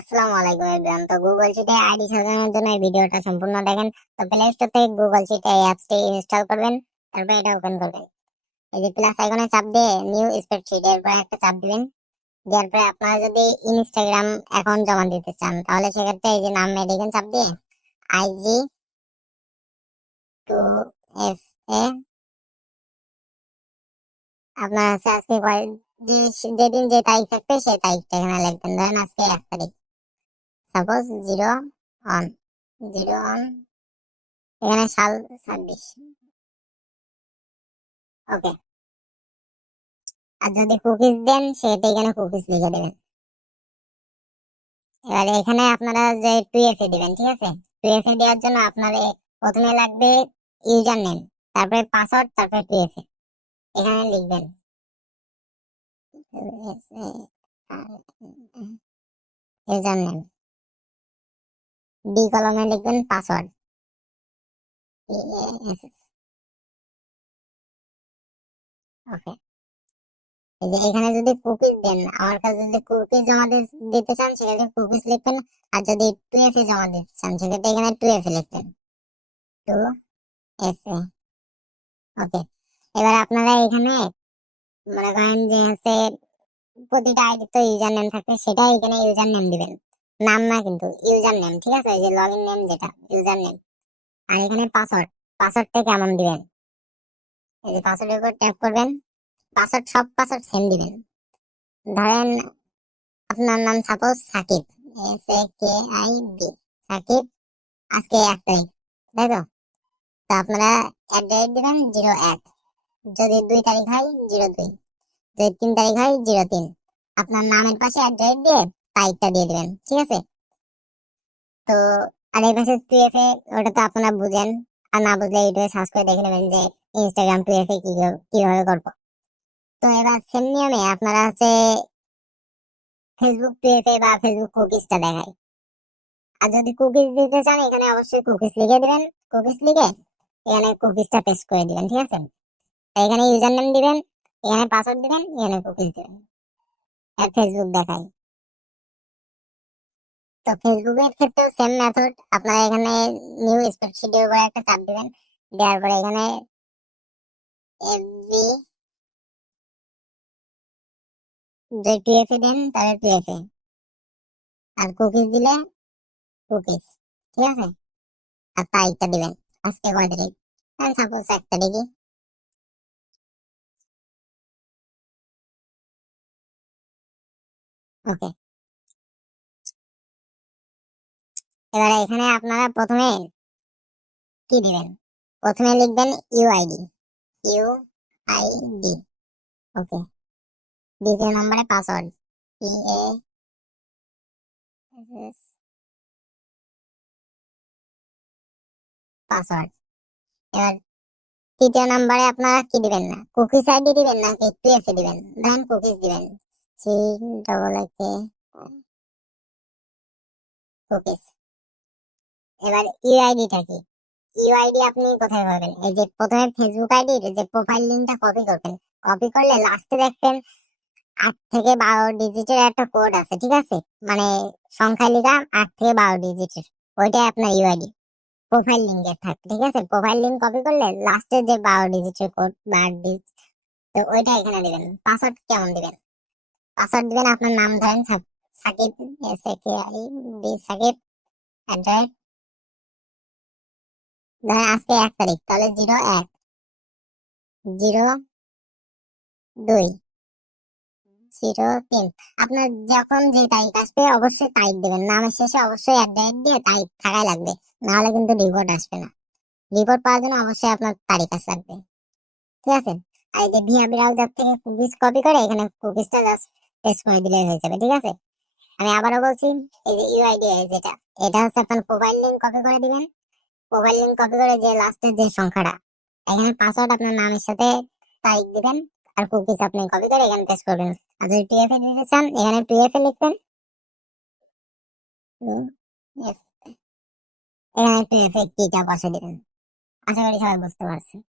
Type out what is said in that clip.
আসসালামু আলাইকুম এভরিওয়ান। তো গুগল শিটে আইডি সাজানোর জন্য এই ভিডিওটা সম্পূর্ণ দেখেন। তো প্লে স্টোর থেকে গুগল শিট এই অ্যাপসটি ইনস্টল করবেন, তারপর এটা ওপেন করবেন। এই যে প্লাস আইকনে চাপ দিয়ে নিউ স্প্রেডশিট এর পর একটা চাপ দিবেন। দেওয়ার পরে আপনারা যদি ইনস্টাগ্রাম অ্যাকাউন্ট জমা দিতে চান তাহলে সেক্ষেত্রে এই যে নাম এখানে চাপ দিয়ে আইজি টু এফ এ আপনার হচ্ছে আজকে যে যেদিন যে তারিখ থাকবে সেই তারিখটা এখানে লিখবেন। ধরেন আজকে 1 তারিখ, সাপোজ 0 অন 0 অন, এখানে সাল 26। ওকে। আর যদি কুকিজ দেন সেটা এখানে কুকিজ লিখে দেবেন। এবারে এখানে আপনারা যে 2FA দিবেন, ঠিক আছে? 2FA দেওয়ার জন্য আপনার প্রথমে লাগবে ইউজার নেম, তারপরে পাসওয়ার্ড, তারপরে 2FA এখানে লিখবেন। ইউজার নেম, ডি কলমে লিখবেন পাসওয়ার্ড। ওকে। এই যে এখানে যদি কুকিজ দেন, আমার কাছে যদি কুকিজ জমা দিতে চান সেক্ষেত্রে কুকিজ লিখবেন। আর যদি 2FA জমা দিতে চান সেক্ষেত্রে এখানে 2FA লিখবেন। 2FA। ওকে। এবার আপনারা এখানে মনে করেন যে হচ্ছে প্রতিটা আইডি তো ইউজার নেম থাকে, সেটা এখানে ইউজার নেম দিবেন, নাম না কিন্তু ইউজার নেম, ঠিক আছে? এই যে লগইন নেম যেটা ইউজার নেম। আর এখানে পাসওয়ার্ড, পাসওয়ার্ডটা কেমন দিবেন? এই যে পাসওয়ার্ডের উপর ট্যাপ করবেন। পাসওয়ার্ড সব পাসওয়ার্ড সেম দিবেন। ধরেন আপনার নাম সাপোজ সাকিব, SAKIB, সাকিব, আজকে 1 তারিখ, তাই তো? তো আপনারা দিবেন 01, যদি 2 তারিখ হয় 02, যদি 3 তারিখ হয় 03। আপনার নামের পাশে দিয়ে তারিখটা দিয়ে দিবেন, ঠিক আছে? তো আর এই পাশে 2FA, ওটা তো আপনারা বুঝেন। আর না বুঝলে ইউটিউবে সার্চ করে দেখে নেবেন যে ইনস্টাগ্রাম 2FA কিভাবে করবো। তো এবার সেম নিয়মে আপনারা হচ্ছে ফেসবুক 2FA বা ফেসবুক কুকিজটা দেখায়। আর যদি কুকিজ দিতে চান এখানে অবশ্যই কুকিজ লিখে দিবেন। কুকিজ লিখে এখানে কুকিজটা পেস্ট করে দিবেন, ঠিক আছে? এখানে ইউজার নেম দিবেন, এখানে পাসওয়ার্ড দিবেন, এখানে কুকিজ দিবেন। আর ফেসবুক দেখায়। তো ফেসবুকের ক্ষেত্রেও সেম মেথড। আপনারা এখানে নিউ স্প্রেডশিটের উপরে একটা চাপ দিবেন। দেওয়ার পরে এখানে এফবি, যে 2FA দেন তাহলে 2FA, আর কুকিজ দিলে কুকিজ, ঠিক আছে? আর তারিখটা দিবেন, আজকে কয় তারিখ, সাপোজ 1 তারিখই। ওকে। এবারে এখানে আপনারা প্রথমে কি দিবেন? প্রথমে লিখবেন ইউআইডি, ইউআইডি। ওকে। দ্বিতীয় নম্বরে পাসওয়ার্ড, পাসওয়ার্ড। এবার তৃতীয় নম্বরে আপনারা কি দিবেন? না কুকিজ আইডি দিবেন নাকি 2FA দিবেন? দেন কুকিজ দিবেন, CAA কুকিজ। এবার ইউআইডিটা কি? ইউআইডি আপনি কোথায় পাবেন? এই যে প্রথমে ফেসবুক আইডির যে প্রোফাইল লিংকটা কপি করবেন। কপি করলে লাস্টে দেখবেন 8 থেকে 12 ডিজিটের একটা কোড আছে, ঠিক আছে? মানে সংখ্যায় লেখা 8 থেকে 12 ডিজিটের, ওইটাই আপনার ইউআইডি। প্রোফাইল লিংকের থাকে, ঠিক আছে? প্রোফাইল লিংক কপি করলে লাস্টে যে 12 ডিজিটের কোড বা 8 ডিজিট, তো ওইটা এখানে দিবেন। পাসওয়ার্ড কেমন দিবেন? পাসওয়ার্ড দিবেন আপনার নাম, ধরেন সাকিব, SAKIB, সাকিব, ধরেন আজকে 1 তারিখ, তাহলে 01, 02, 03। আপনার যখন যে তারিখ আসবে অবশ্যই তারিখ দেবেন। নামের শেষে অবশ্যই দিয়ে তারিখ থাকাই লাগবে, না হলে কিন্তু রিপোর্ট আসবে না। রিপোর্ট পাওয়ার জন্য অবশ্যই আপনার তারিখ লাগবে, ঠিক আছে? আর এই যে ভিয়া ব্রাউজার থেকে কুকিজ কপি করে এখানে কুকিজটা জাস্ট পেস্ট করে দিলে হয়ে যাবে, ঠিক আছে? আমি আবারও বলছি, এই যে ইউআইডি যেটা, এটা হচ্ছে আপনার প্রোফাইল লিংক কপি করে দিবেন। প্রোফাইল লিংক কপি করে যে লাস্টের যে সংখ্যাটা, এখানে পাসওয়ার্ড আপনার নামের সাথে তারিখ দিবেন। আর কুকিজ আপনি কপি করে এখানে পেস্ট করবেন। আর যদি 2FA দিতে চান এখানে 2FA লিখবেন, এখানে 2FA কিটা বসে দিবেন। আশা করি সবাই বুঝতে পারছেন।